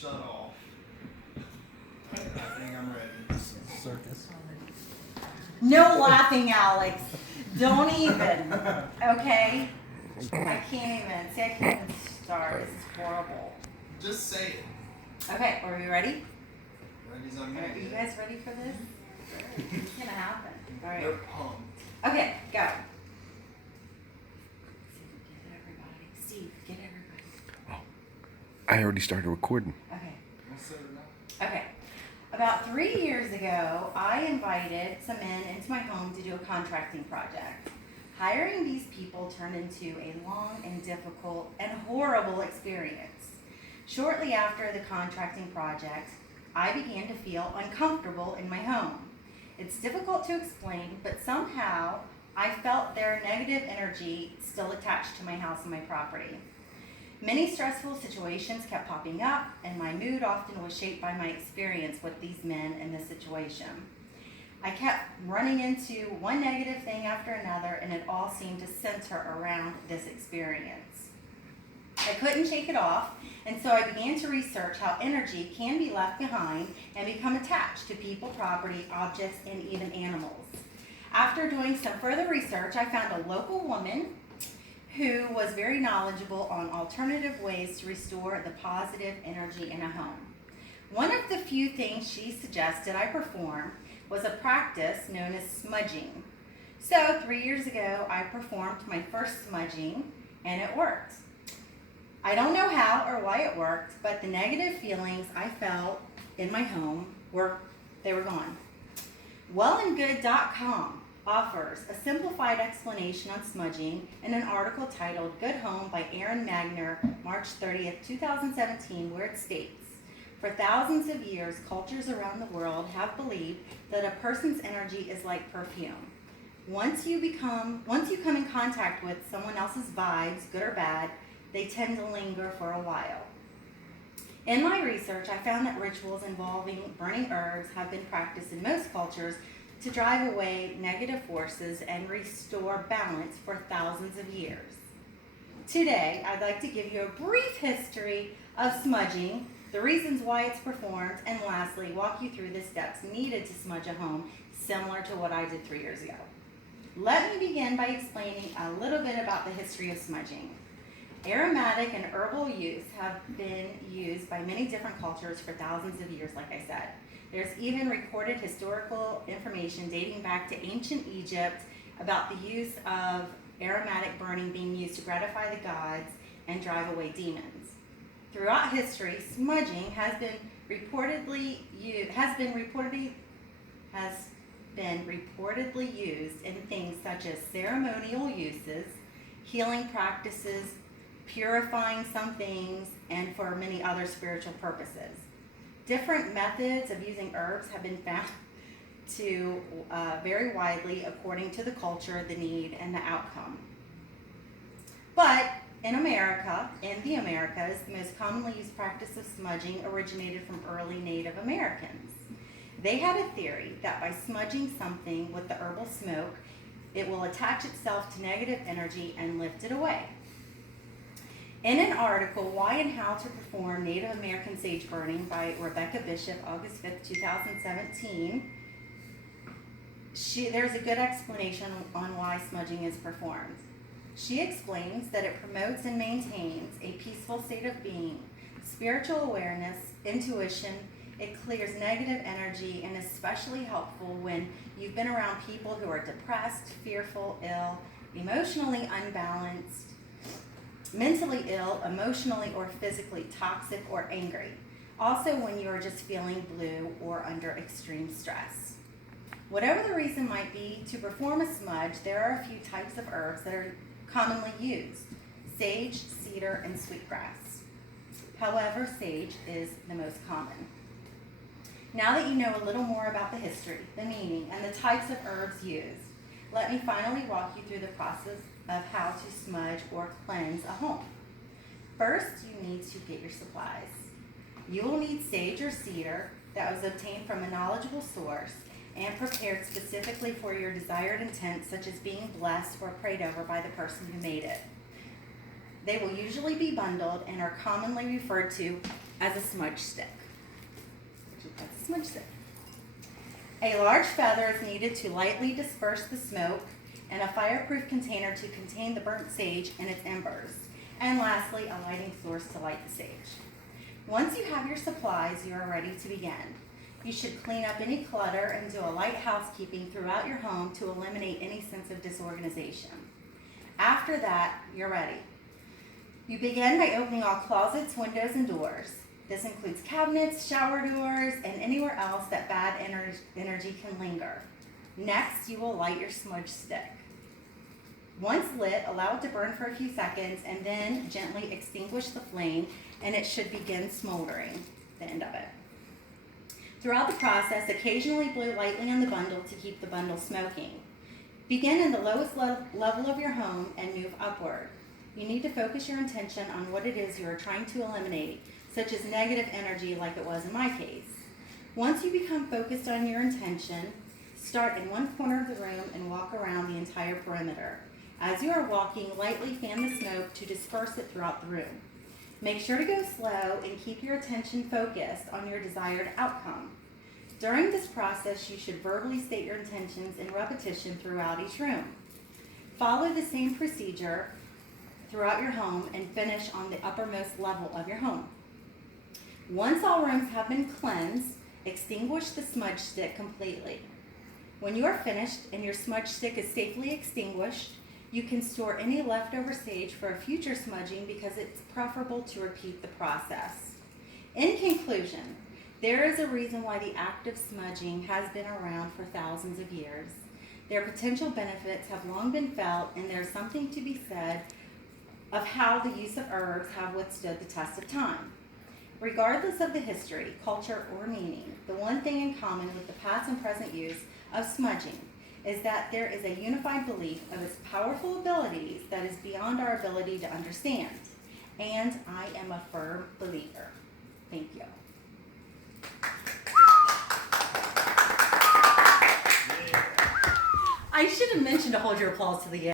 shut off. I think I'm ready. This is circus. No laughing, Alex. Don't even. Okay? I can't even. See, I can't even start. This is horrible. Just say it. Okay, are we ready? Ready's on Are you guys ready for this? It's gonna happen. All right. They're pumped. Okay, go. Steve, get everybody. I already started recording. Okay. We'll set it up. Okay. About 3 years ago, I invited some men into my home to do a contracting project. Hiring these people turned into a long and difficult and horrible experience. Shortly after the contracting project, I began to feel uncomfortable in my home. It's difficult to explain, but somehow I felt their negative energy still attached to my house and my property. Many stressful situations kept popping up, and my mood often was shaped by my experience with these men in this situation. I kept running into one negative thing after another, and it all seemed to center around this experience. I couldn't shake it off, and so I began to research how energy can be left behind and become attached to people, property, objects, and even animals. After doing some further research, I found a local woman who was very knowledgeable on alternative ways to restore the positive energy in a home. One of the few things she suggested I perform was a practice known as smudging. So 3 years ago, I performed my first smudging, and it worked. I don't know how or why it worked, but the negative feelings I felt in my home were gone. Wellandgood.com offers a simplified explanation on smudging in an article titled Good Home by Aaron Magner, March 30th, 2017, where it states, for thousands of years, cultures around the world have believed that a person's energy is like perfume. Once you come in contact with someone else's vibes, good or bad, they tend to linger for a while. In my research, I found that rituals involving burning herbs have been practiced in most cultures to drive away negative forces and restore balance for thousands of years. Today, I'd like to give you a brief history of smudging, the reasons why it's performed, and lastly, walk you through the steps needed to smudge a home similar to what I did 3 years ago. Let me begin by explaining a little bit about the history of smudging. Aromatic and herbal use have been used by many different cultures for thousands of years, like I said. There's even recorded historical information dating back to ancient Egypt about the use of aromatic burning being used to gratify the gods and drive away demons. Throughout history, smudging has been reportedly used in things such as ceremonial uses, healing practices, purifying some things, and for many other spiritual purposes. Different methods of using herbs have been found to vary widely according to the culture, the need, and the outcome. But in the Americas, the most commonly used practice of smudging originated from early Native Americans. They had a theory that by smudging something with the herbal smoke, it will attach itself to negative energy and lift it away. In an article, Why and How to Perform Native American Sage Burning by Rebecca Bishop, August 5th, 2017, there's a good explanation on why smudging is performed. She explains that it promotes and maintains a peaceful state of being, spiritual awareness, intuition. It clears negative energy and is especially helpful when you've been around people who are depressed, fearful, ill, emotionally unbalanced, mentally ill, emotionally or physically toxic or angry. Also when you are just feeling blue or under extreme stress. Whatever the reason might be to perform a smudge, there are a few types of herbs that are commonly used: sage, cedar, and sweetgrass. However, sage is the most common. Now that you know a little more about the history, the meaning, and the types of herbs used, let me finally walk you through the process of how to smudge or cleanse a home. First, you need to get your supplies. You will need sage or cedar that was obtained from a knowledgeable source and prepared specifically for your desired intent, such as being blessed or prayed over by the person who made it. They will usually be bundled and are commonly referred to as a smudge stick. That's a smudge stick. A large feather is needed to lightly disperse the smoke, and a fireproof container to contain the burnt sage and its embers. And lastly, a lighting source to light the sage. Once you have your supplies, you are ready to begin. You should clean up any clutter and do a light housekeeping throughout your home to eliminate any sense of disorganization. After that, you're ready. You begin by opening all closets, windows, and doors. This includes cabinets, shower doors, and anywhere else that bad energy can linger. Next, you will light your smudge stick. Once lit, allow it to burn for a few seconds and then gently extinguish the flame, and it should begin smoldering, the end of it. Throughout the process, occasionally blow lightly on the bundle to keep the bundle smoking. Begin in the lowest level of your home and move upward. You need to focus your intention on what it is you are trying to eliminate, such as negative energy like it was in my case. Once you become focused on your intention, start in one corner of the room and walk around the entire perimeter. As you are walking, lightly fan the smoke to disperse it throughout the room. Make sure to go slow and keep your attention focused on your desired outcome. During this process, you should verbally state your intentions in repetition throughout each room. Follow the same procedure throughout your home and finish on the uppermost level of your home. Once all rooms have been cleansed, extinguish the smudge stick completely. When you are finished and your smudge stick is safely extinguished, you can store any leftover sage for a future smudging because it's preferable to repeat the process. In conclusion, there is a reason why the act of smudging has been around for thousands of years. Their potential benefits have long been felt, and there's something to be said of how the use of herbs have withstood the test of time. Regardless of the history, culture, or meaning, the one thing in common with the past and present use of smudging is that there is a unified belief of its powerful abilities that is beyond our ability to understand. And I am a firm believer. Thank you. I should have mentioned to hold your applause to the end.